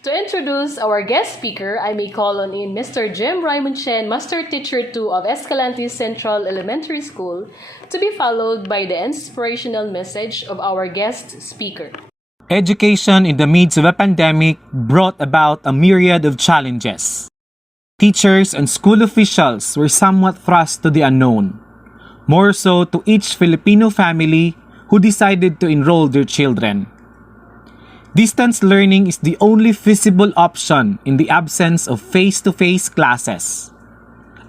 To introduce our guest speaker, I may call on in Mr. Jim Raymond Chen, Master Teacher 2 of Escalante Central Elementary School, to be followed by the inspirational message of our guest speaker. Education in the midst of a pandemic brought about a myriad of challenges. Teachers and school officials were somewhat thrust to the unknown, more so to each Filipino family who decided to enroll their children. Distance learning is the only feasible option in the absence of face-to-face classes.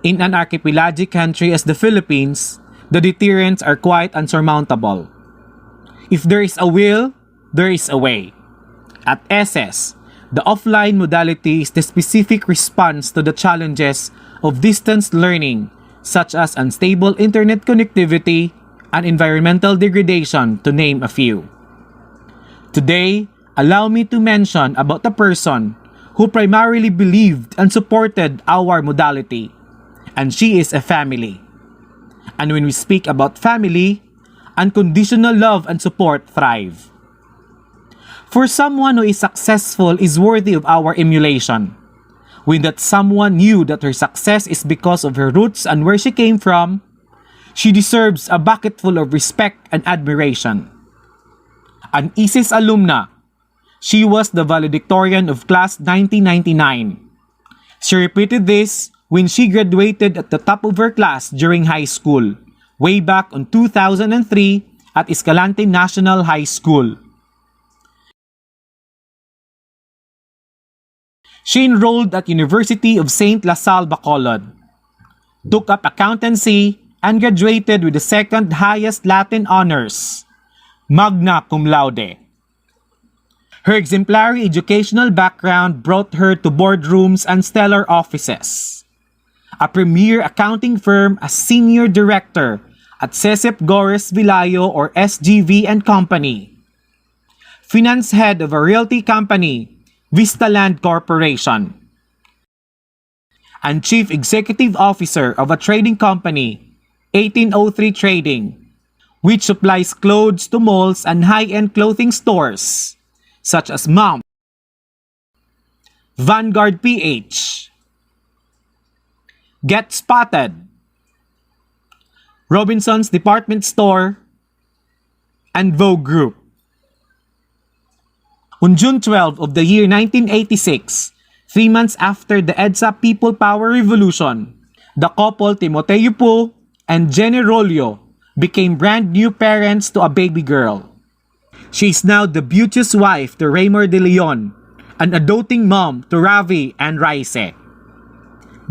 In an archipelagic country as the Philippines, the deterrents are quite unsurmountable. If there is a will, there is a way. At SS, the offline modality is the specific response to the challenges of distance learning, such as unstable internet connectivity and environmental degradation, to name a few. Today, allow me to mention about a person who primarily believed and supported our modality, and she is a family. And when we speak about family, unconditional love and support thrive. For someone who is successful is worthy of our emulation. When that someone knew that her success is because of her roots and where she came from, she deserves a bucketful of respect and admiration. An ISIS alumna, she was the valedictorian of class 1999. She repeated this when she graduated at the top of her class during high school, way back on 2003 at Escalante National High School. She enrolled at University of St. La Salle Bacolod, took up accountancy, and graduated with the second highest Latin honors, magna cum laude. Her exemplary educational background brought her to boardrooms and stellar offices. A premier accounting firm as senior director at Cecep Gores Vilayo or SGV and Company. Finance head of a realty company, Vistaland Corporation. And chief executive officer of a trading company, 1803 Trading, which supplies clothes to malls and high-end clothing stores, such as Mom, Vanguard PH, Get Spotted, Robinson's Department Store, and Vogue Group. On June 12 of the year 1986, 3 months after the EDSA People Power Revolution, the couple Timoteo Pu and Jenny Rolio became brand new parents to a baby girl. She is now the beauteous wife to Raymar De Leon and a doting mom to Ravi and Raise.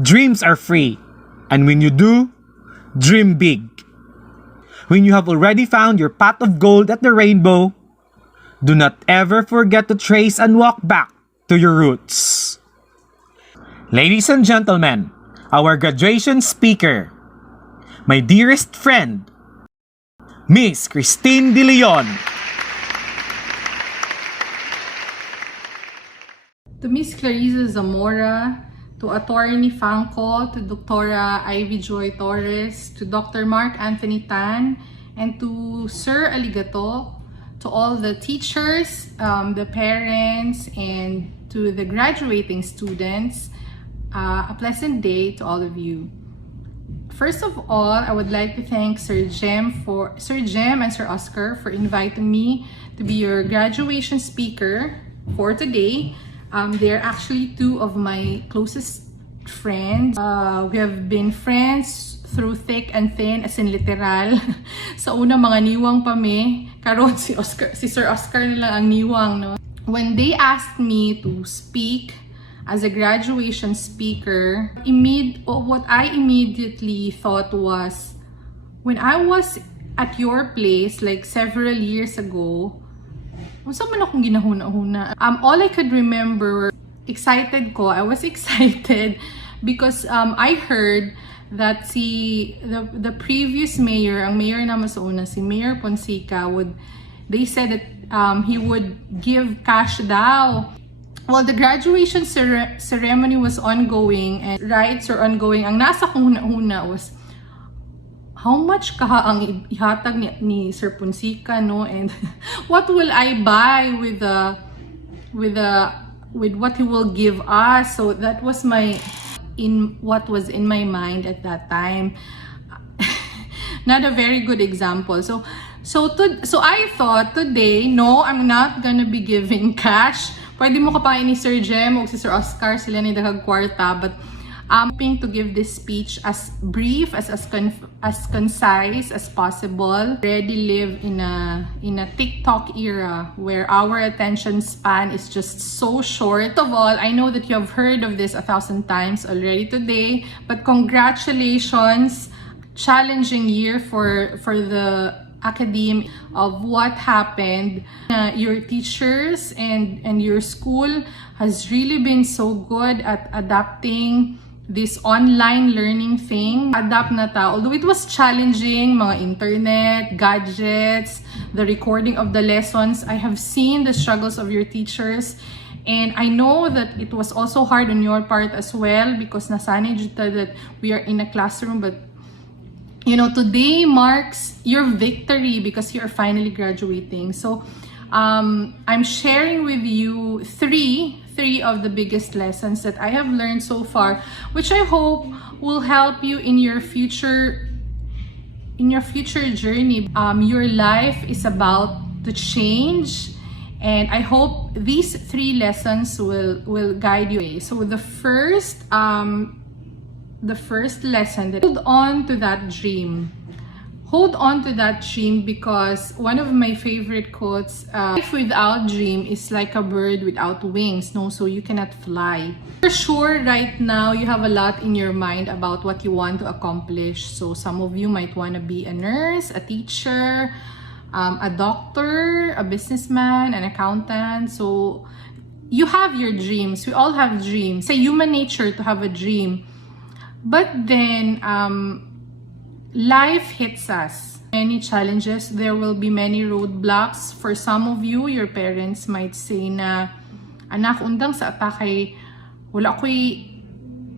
Dreams are free, and when you do, dream big. When you have already found your pot of gold at the rainbow, do not ever forget to trace and walk back to your roots. Ladies and gentlemen, our graduation speaker, my dearest friend, Miss Christine De Leon. To Miss Clarissa Zamora, to Attorney Franco, to Dr. Ivy Joy Torres, to Dr. Mark Anthony Tan, and to Sir Aligato, to all the teachers, the parents, and to the graduating students, a pleasant day to all of you. First of all, I would like to thank Sir Jem and Sir Oscar for inviting me to be your graduation speaker for today. They're actually two of my closest friends. We have been friends through thick and thin, as in literal. Sa una, mga niwang pa me. Karon si Sir Oscar na lang ang niwang, no? When they asked me to speak as a graduation speaker, what I immediately thought was, when I was at your place like several years ago, unsa man akong ginahuna-huna. All I could remember, I was excited because I heard that the previous mayor, ang mayor naman sa una, si Mayor Ponsica, they said that he would give cash daw. Well, the graduation ceremony was ongoing and rites were ongoing. Ang nasa kong huna-huna was, how much kaha ang ihatag ni Sir Ponsica, no? And what will I buy with the with what He will give us. So that was what was in my mind at that time. Not a very good example. So I thought today, no, I'm not gonna be giving cash. Pwede mo kapain ni Sir Jem o si Sir Oscar, sila ni dagag kwarta, but I'm hoping to give this speech as brief, as concise as possible. Already live in a TikTok era where our attention span is just so short. First of all, I know that you have heard of this 1,000 times already today, but congratulations. Challenging year for the academe of what happened. Your teachers and your school has really been so good at adapting this online learning thing. Adapt na ta. Although it was challenging, mga internet, gadgets, the recording of the lessons, I have seen the struggles of your teachers. And I know that it was also hard on your part as well because nasanay jud that we are in a classroom, but you know, today marks your victory because you are finally graduating. So I'm sharing with you three of the biggest lessons that I have learned so far, which I hope will help you in your future journey. Your life is about to change, and I hope these three lessons will guide you. So the first lesson, that hold on to that dream. Hold on to that dream, because one of my favorite quotes, life without dream is like a bird without wings, no, so you cannot fly. For sure, right now, you have a lot in your mind about what you want to accomplish. So some of you might want to be a nurse, a teacher, a doctor, a businessman, an accountant. So you have your dreams. We all have dreams. It's a human nature to have a dream. But then, life hits us. Many challenges. There will be many roadblocks. For some of you, your parents might say na, anak, undang sa ata kay, wala ko'y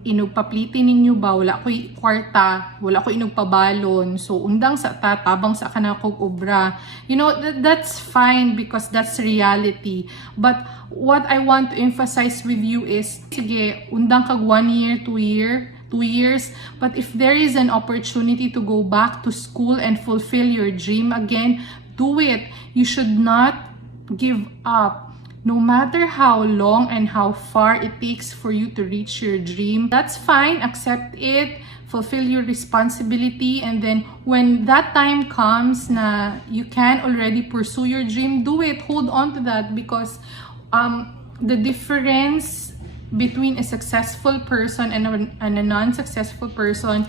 inugpapliti ninyo ba? Wala ko'y kwarta. Wala ko'y inugpabalon. So, undang sa ata, tabang sa kanakog obra. You know, that's fine because that's reality. But what I want to emphasize with you is, sige, undang kag 1 year, 2 years, but if there is an opportunity to go back to school and fulfill your dream again, do it. You should not give up. No matter how long and how far it takes for you to reach your dream, that's fine. Accept it. Fulfill your responsibility, and then when that time comes na you can already pursue your dream, do it. Hold on to that, because the difference between a successful person and a non-successful person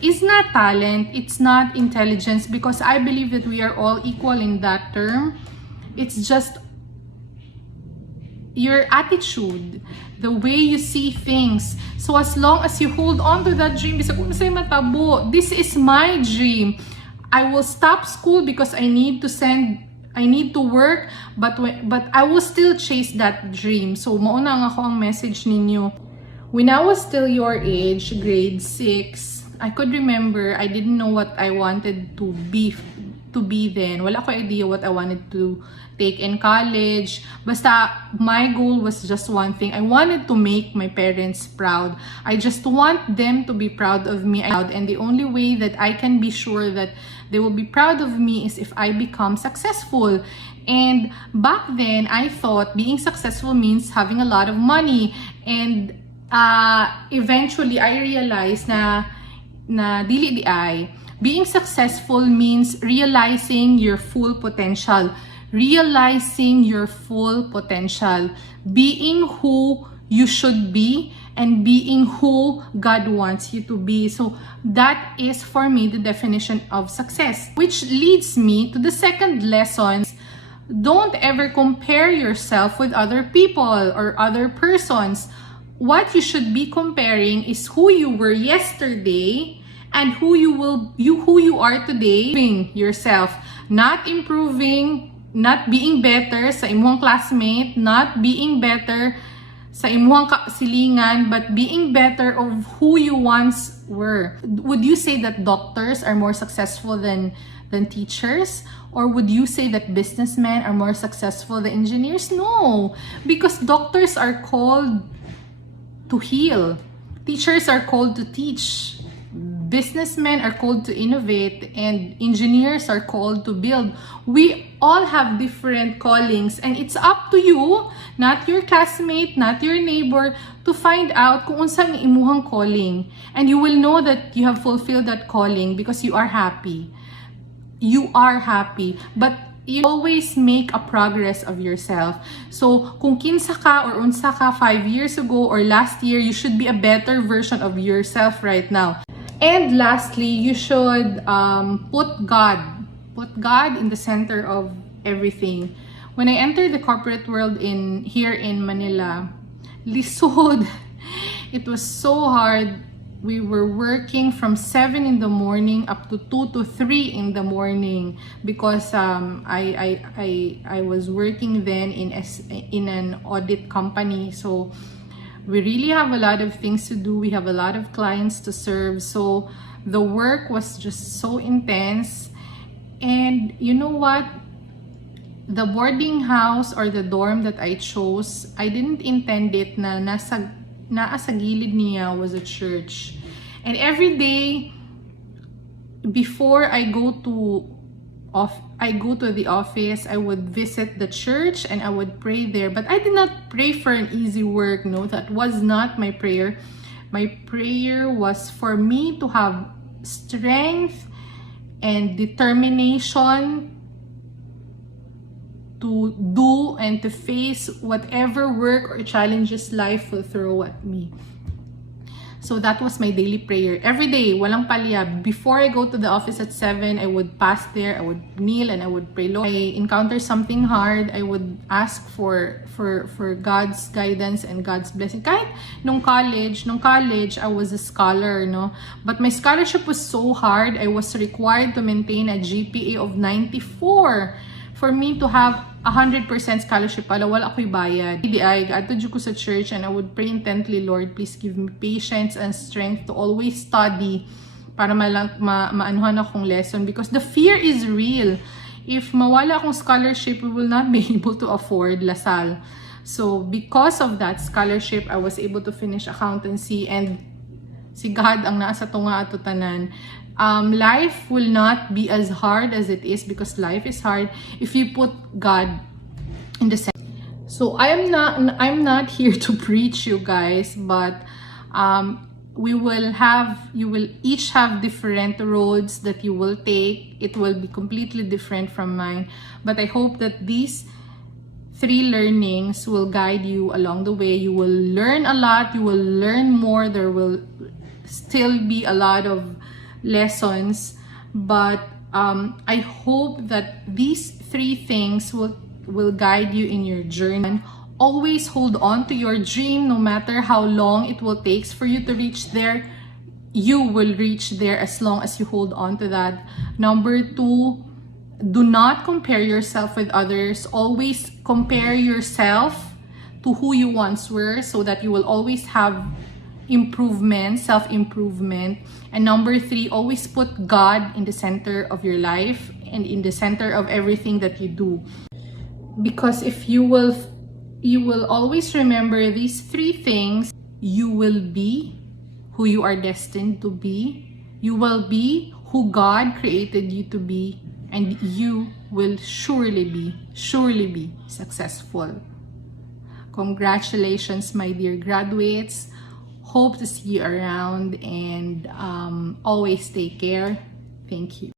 is not talent, it's not intelligence, because I believe that we are all equal in that term. It's just your attitude, the way you see things. So as long as you hold on to that dream, bisag kung say matabo, this is my dream. I will stop school because I need to work, but I will still chase that dream. So mauna nga ako ang message ninyo. When I was still your age, grade 6, I could remember I didn't know what I wanted to be then. Wala ko idea what I wanted to take in college. Basta my goal was just one thing. I wanted to make my parents proud. I just want them to be proud of me. And the only way that I can be sure that they will be proud of me is if I become successful. And back then, I thought being successful means having a lot of money. And eventually, I realized na dili di ay. Being successful means realizing your full potential. Realizing your full potential. Being who you should be and being who God wants you to be. So that is for me the definition of success. Which leads me to the second lesson. Don't ever compare yourself with other people or other persons. What you should be comparing is who you were yesterday and who you are today. Yourself, not improving, not being better sa imong classmate, not being better sa imong silingan, but being better of who you once were. Would you say that doctors are more successful than than teachers? Or would you say that businessmen are more successful than engineers? No, because doctors are called to heal. Teachers are called to teach. Businessmen are called to innovate, and engineers are called to build. We all have different callings, and it's up to you, not your classmate, not your neighbor, to find out kung unsa ang imuhang calling. And you will know that you have fulfilled that calling because you are happy. You are happy, but you always make a progress of yourself. So, kung kinsa ka or unsa ka 5 years ago or last year, you should be a better version of yourself right now. And lastly, you should put God in the center of everything. When I entered the corporate world here in Manila, lisod, it was so hard. We were working from 7 in the morning up to 2 to 3 in the morning because I was working then in an audit company. So we really have a lot of things to do. We have a lot of clients to serve. So the work was just so intense. And you know what? The boarding house or the dorm that I chose, I didn't intend it na nasa gilid niya was a church. And every day before I go to the office, I would visit the church and I would pray there. But I did not pray for an easy work. No, that was not my prayer. My prayer was for me to have strength and determination to do and to face whatever work or challenges life will throw at me. So that was my daily prayer. Every day, walang palya. Before I go to the office at 7, I would pass there, I would kneel and I would pray. Lord, I encounter something hard, I would ask for God's guidance and God's blessing. Kahit nung college, I was a scholar, no? But my scholarship was so hard, I was required to maintain a GPA of 94 for me to have 100% scholarship pala, wala ako'y bayad. I ato ko sa church and I would pray intently, Lord, please give me patience and strength to always study para maanuhan akong lesson because the fear is real. If mawala akong scholarship, we will not be able to afford LaSalle. So because of that scholarship, I was able to finish accountancy and si God ang nasa tunga ato tanan. Life will not be as hard as it is because life is hard if you put God in the center. So I'm not here to preach you guys, but you will each have different roads that you will take. It will be completely different from mine, but I hope that these 3 learnings will guide you along the way. You will learn a lot, you will learn more, there will still be a lot of lessons, but I hope that these 3 things will guide you in your journey. Always hold on to your dream, no matter how long it will take for you to reach there. You will reach there as long as you hold on to that. Number 2, do not compare yourself with others. Always compare yourself to who you once were so that you will always have improvement, self-improvement. And number 3, always put God in the center of your life and in the center of everything that you do. Because if you will always remember these 3 things, you will be who you are destined to be. You will be who God created you to be, and you will surely be successful. Congratulations, my dear graduates. Hope to see you around and always take care. Thank you.